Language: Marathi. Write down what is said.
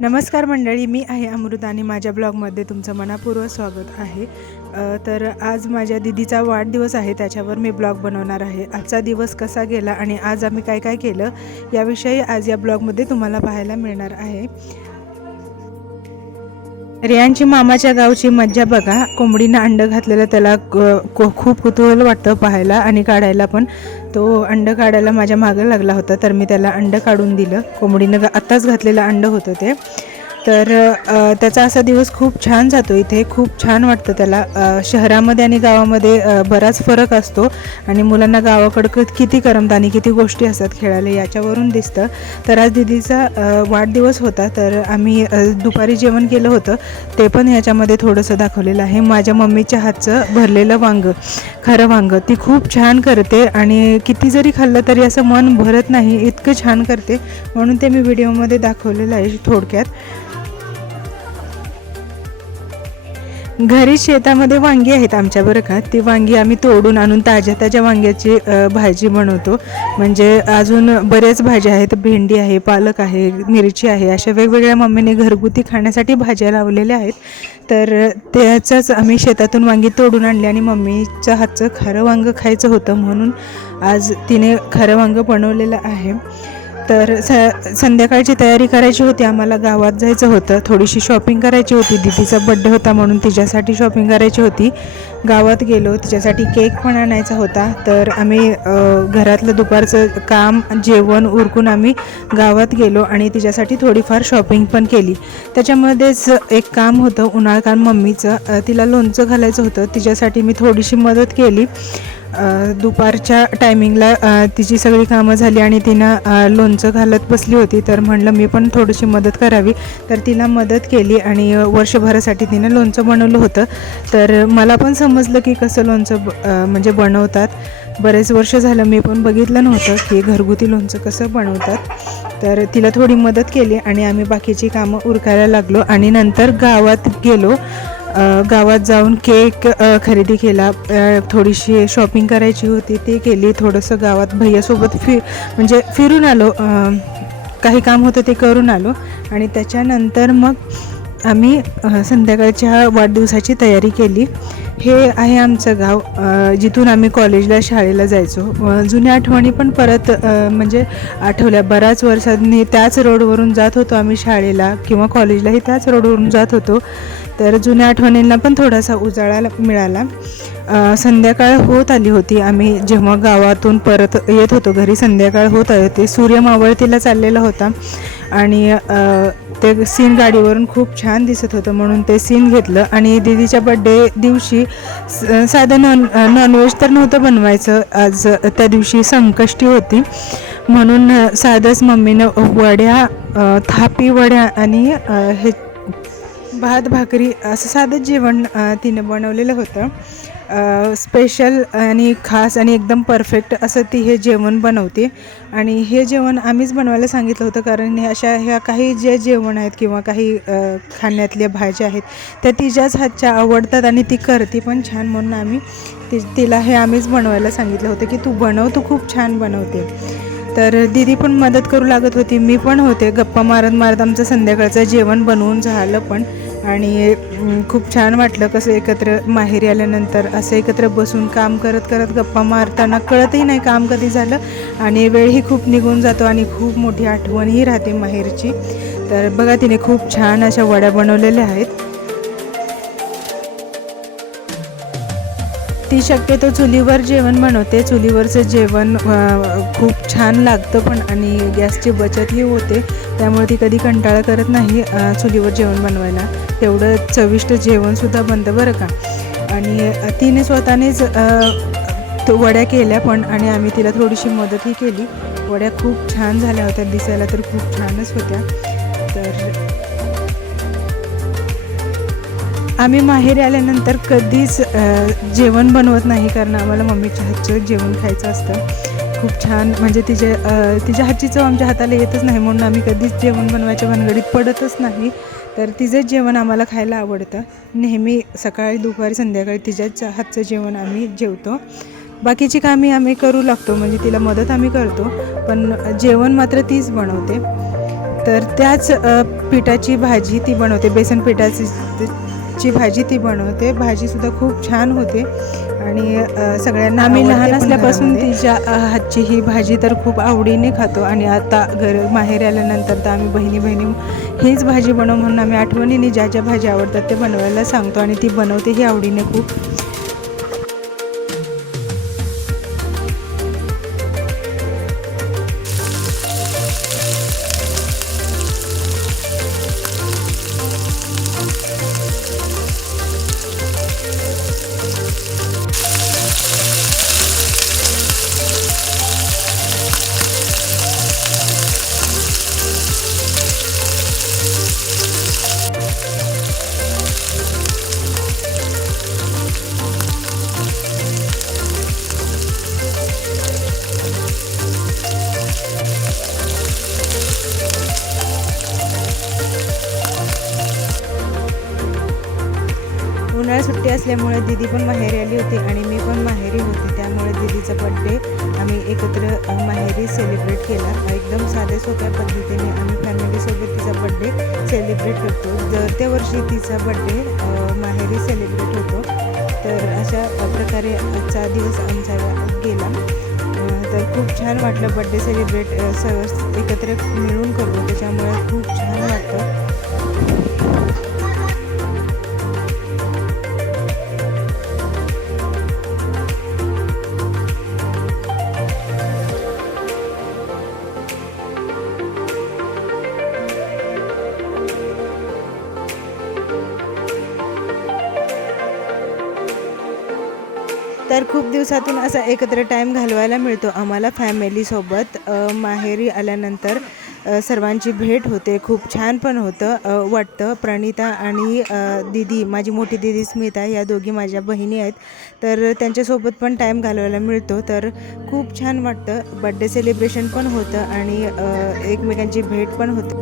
नमस्कार मंडळी मी आहे अमृत आणि माझ्या ब्लॉगमध्ये तुमचं मनापूर्वक स्वागत आहे. तर आज माझ्या दिदीचा वाढदिवस आहे त्याच्यावर मी ब्लॉग बनवणार आहे. आजचा दिवस कसा गेला आणि आज आम्ही काय काय केलं याविषयी आज या ब्लॉगमध्ये तुम्हाला पाहायला मिळणार आहे. रियांची मामाच्या गावची मज्जा बघा. कोंबडीनं अंड घातलेलं त्याला क- खूप कुतूहल वाटतं पाहायला आणि काढायला पण. तो अंड काढायला माझ्या मागं लागला होता तर मी त्याला अंड काढून दिलं. कोंबडीनं आत्ताच घातलेलं अंड होतं ते. तर त्याचा असा दिवस खूप छान जातो इथे. खूप छान वाटतं त्याला. शहरामध्ये आणि गावामध्ये बराच फरक असतो आणि मुलांना गावाकडं किती करमतं आणि किती गोष्टी असतात खेळायला याच्यावरून दिसतं. तर आज दिदीचा वाढदिवस होता तर आम्ही दुपारी जेवण केलं होतं. ते पण ह्याच्यामध्ये थोडंसं दाखवलेलं आहे. माझ्या मम्मीच्या हातचं भरलेलं वांग खरं वांग ती खूप छान करते आणि किती जरी खाल्लं तरी असं मन भरत नाही इतकं छान करते. म्हणून ते मी व्हिडिओमध्ये दाखवलेलं आहे थोडक्यात. घरी शेतामध्ये वांगी आहेत आमच्या बरं का. ती वांगी आम्ही तोडून आणून ताज्या ताज्या वांग्याची भाजी बनवतो. म्हणजे अजून बरेच भाज्या आहेत. भेंडी आहे पालक आहे मिरची आहे. अशा वेगवेगळ्या मम्मीने घरगुती खाण्यासाठी भाज्या लावलेल्या आहेत. तर त्याचंच आम्ही शेतातून वांगी तोडून आणली आणि मम्मीच्या हातचं खरं वांगं खायचं होतं म्हणून आज तिने खरं वांगं बनवलेलं आहे. तर स संध्याकाळची तयारी करायची होती. आम्हाला गावात जायचं होतं. थोडीशी शॉपिंग करायची होती. दिदीचा बड्डे होता म्हणून तिच्यासाठी शॉपिंग करायची होती. गावात गेलो. तिच्यासाठी केक पण आणायचा होता. तर आम्ही घरातलं दुपारचं काम जेवण उरकून आम्ही गावात गेलो आणि तिच्यासाठी थोडीफार शॉपिंग पण केली. त्याच्यामध्येच एक काम होतं. उन्हाळ काम मम्मीचं तिला लोणचं घालायचं होतं. तिच्यासाठी मी थोडीशी मदत केली. दुपारच्या टायमिंगला तिची सगळी कामं झाली आणि तिनं लोणचं घालत बसली होती तर म्हणलं मी पण थोडीशी मदत करावी. तर तिला मदत केली आणि वर्षभरासाठी तिनं लोणचं बनवलं होतं. तर मला पण समजलं की कसं लोणचं म्हणजे बनवतात. बरेच वर्ष झालं मी पण बघितलं नव्हतं की घरगुती लोणचं कसं बनवतात. तर तिला थोडी मदत केली आणि आम्ही बाकीची कामं उरकायला लागलो आणि नंतर गावात गेलो. गावात जाऊन केक खरेदी केला. थोडीशी शॉपिंग करायची होती ती केली. थोडंसं गावात भैयासोबत फि म्हणजे फिरून आलो. काही काम होतं ते करून आलो. आणि त्याच्यानंतर मग आम्ही संध्याकाळच्या वाढदिवसाची तयारी केली. हे आहे आमचं गाव जिथून आम्ही कॉलेजला शाळेला जायचो. जुन्या आठवणी पण परत म्हणजे आठवल्या. बऱ्याच वर्षांनी त्याच रोडवरून जात होतो आम्ही शाळेला किंवा कॉलेजलाही त्याच रोडवरून जात होतो. तर जुन्या आठवणींना पण थोडासा उजाळा मिळाला. संध्याकाळ होत आली होती. आम्ही जेव्हा गावातून परत येत होतो घरी संध्याकाळ होत आली होती. सूर्य मावळतीला चाललेला होता. आणि ते सीन गाडीवरून खूप छान दिसत होतं म्हणून ते सीन घेतलं. आणि दीदीच्या बड्डे दिवशी साधं नॉन नॉनव्हेज तर नव्हतं बनवायचं. आज त्या दिवशी संकष्टी होती. म्हणून साधंच मम्मीनं वड्या थापी वड्या आणि हे भात भाकरी असं साधं जेवण तिनं बनवलेलं होतं. स्पेशल आणि खास आणि एकदम परफेक्ट असं ती हे जेवण बनवते. आणि हे जेवण आम्हीच बनवायला सांगितलं होतं कारण हे अशा ह्या काही जे जेवण आहेत किंवा काही खाण्यातल्या भाज्या आहेत त्या तिच्याच हातच्या आवडतात आणि ती करते पण छान म्हणून आम्ही ति तिला हे आम्हीच बनवायला सांगितलं होतं की तू बनव तू खूप छान बनवते. तर दीदी पण मदत करू लागत होती मी पण होते. गप्पा मारत मारत आमचं संध्याकाळचं जेवण बनवून झालं पण. आणि खूप छान वाटलं कसं एकत्र माहेरी आल्यानंतर असं एकत्र बसून काम करत करत गप्पा मारताना कळतही नाही काम कधी झालं आणि वेळही खूप निघून जातो आणि खूप मोठी आठवणही राहते माहेरची. तर बघा तिने खूप छान अशा वड्या बनवलेल्या आहेत. ती शक्यतो चुलीवर जेवण बनवते. चुलीवरचं जेवण खूप छान लागतं पण आणि गॅसची बचतही होते. त्यामुळे ती कधी कंटाळा करत नाही चुलीवर जेवण बनवायला. तेवढं चविष्ट जेवणसुद्धा बनतं बरं का. आणि तिने स्वतःनेच तो वड्या केल्या पण आणि आम्ही तिला थोडीशी मदतही केली. वड्या खूप छान झाल्या होत्या दिसायला तर खूप छानच होत्या. तर आम्ही माहेरी आल्यानंतर कधीच जेवण बनवत नाही कारण आम्हाला मम्मीच्या हातचं जेवण खायचं असतं. खूप छान म्हणजे तिचे तिच्या हातची चव आमच्या हाताला येतच नाही म्हणून आम्ही कधीच जेवण बनवायच्या भानगडीत पडतच नाही. तर तिचंच जेवण आम्हाला खायला आवडतं. नेहमी सकाळी दुपारी संध्याकाळी तिच्याच हातचं जेवण आम्ही जेवतो. बाकीची कामे आम्ही करू लागतो म्हणजे तिला मदत आम्ही करतो पण जेवण मात्र तीच बनवते. तर त्याच पिठाची भाजी ती बनवते बेसन पिठाची ची भाजी ती बनवते. भाजीसुद्धा खूप छान होते. आणि सगळ्यांना आम्ही लहान असल्यापासून. तिच्या हातची ही भाजी तर खूप आवडीने खातो. आणि आता घर माहेर आल्यानंतर तर आम्ही बहिणी बहिणी हीच भाजी बनव म्हणून आम्ही आठवणीने ज्या ज्या भाज्या आवडतात ते बनवायला सांगतो. आणि ती बनवते ही आवडीने खूप. असल्यामुळे दिदी पण माहेरी आली होती आणि मी पण माहेरी होती. त्यामुळे दिदीचा बड्डे आम्ही एकत्र माहेरी सेलिब्रेट केला. एकदम साध्या सोप्या पद्धतीने आम्ही फॅमिलीसोबत तिचा बड्डे सेलिब्रेट करतो. दर त्या वर्षी तिचा बड्डे माहेरी सेलिब्रेट होतो. तर अशा प्रकारे आजचा दिवस आमचा गेला. तर खूप छान वाटलं बड्डे सेलिब्रेट सर्व एकत्र मिळून करतो त्याच्यामुळे खूप छान वाटतं तर खूप दिवसातून असा एकत्र टाईम घालवायला मिळतो. आम्हाला फॅमिलीसोबत माहेरी आल्यानंतर सर्वांची भेट होते. खूप छान पण होतं. वाटतं. प्रणिता आणि दिदी दीदी माझी मोठी दीदी स्मिता या दोघी माझ्या बहिणी आहेत. तर त्यांच्यासोबत पण टाईम घालवायला मिळतो. तर खूप छान वाटतं. बड्डे सेलिब्रेशन पण होतं आणि एकमेकांची भेट पण होते.